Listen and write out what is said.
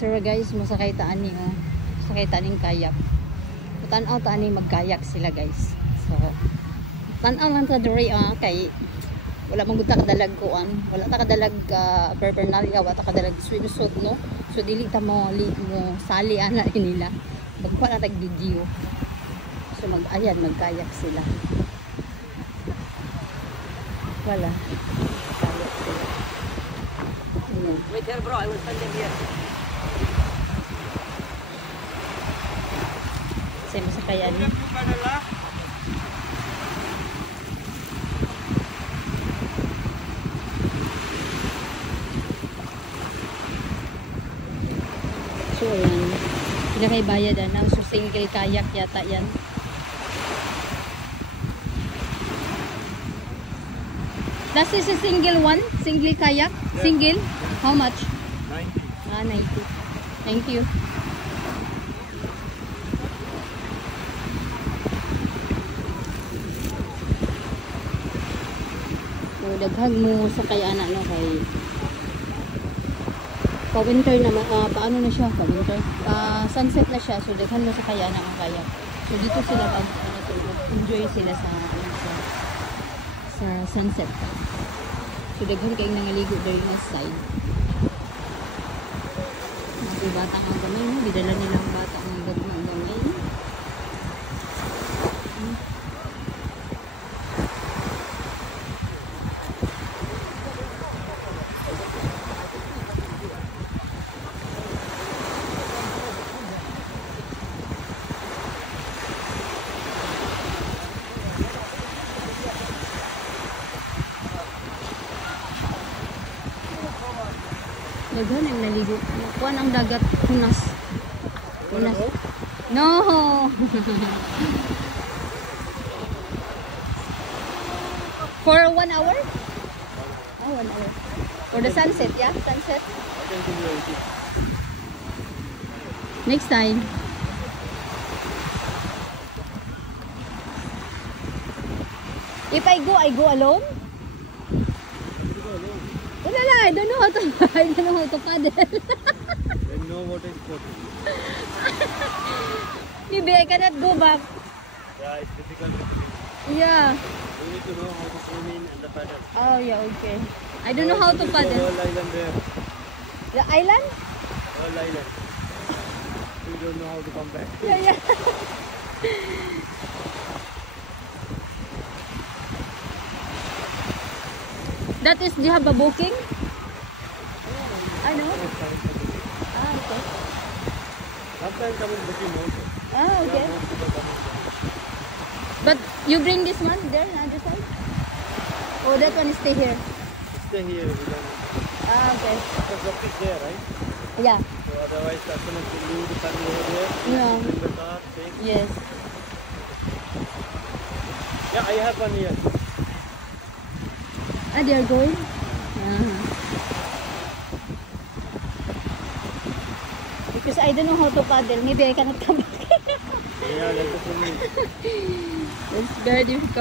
Tara guys, masakay taan ni sakay taan ning kayak. Tanaw taan ni magkayak sila guys. So tanaw lang ta diri kay wala man gud ta kadalag kuan, wala ta kadalag paraphernalia, wala ta kadalag swimsuit no. So dili ta mo sali ana nila. Magkuha na tag video. So magkayak sila. Wala. Kayak sila. Ayan. Wait here bro, I will send them here. Saya masakayan. So ayan. Sila kay bayad na. So single kayak yata yan. That is a single one? Single kayak? Yeah. Single? How much? 90. 90. Thank you. So, daghag mo sa kaya no kay pa-winter naman. Paano na siya? Pa-winter? Sunset na siya. So, daghan mo sa kaya ang kayak. So, dito sila enjoy sila sa sunset. So daghan kayong nangaligo dari na side. Mga bata ang gamay no, gidala nilang bata ang gagmang gamay. Daghan ang naligo. Kuan ang dagat hunas. Hunas. No. For 1 hour? Oh, 1 hour. For the sunset, yeah? Sunset? Next time. If I go alone? I don't know how to paddle. Then no water sport. Maybe I cannot go back. Yeah, it's difficult. Yeah. You need to know how to swim in and the paddle. Oh yeah, okay. I don't know how to paddle. Whole island there. The island? Whole island. You don't know how to come back. Yeah. That is, do you have a booking? I know. Okay. Sometimes come in booking also. Okay. But you bring this one there on the other side? Oh, that one stay here. Stay here. Okay. The drop is there, right? Yeah. So otherwise customers will leave the family over there. Yeah. Bring the car, take. Yes. Yeah, I have one here. They are going? Because I don't know how to paddle. Maybe I cannot come back. Yeah, that's the thing. It's very difficult.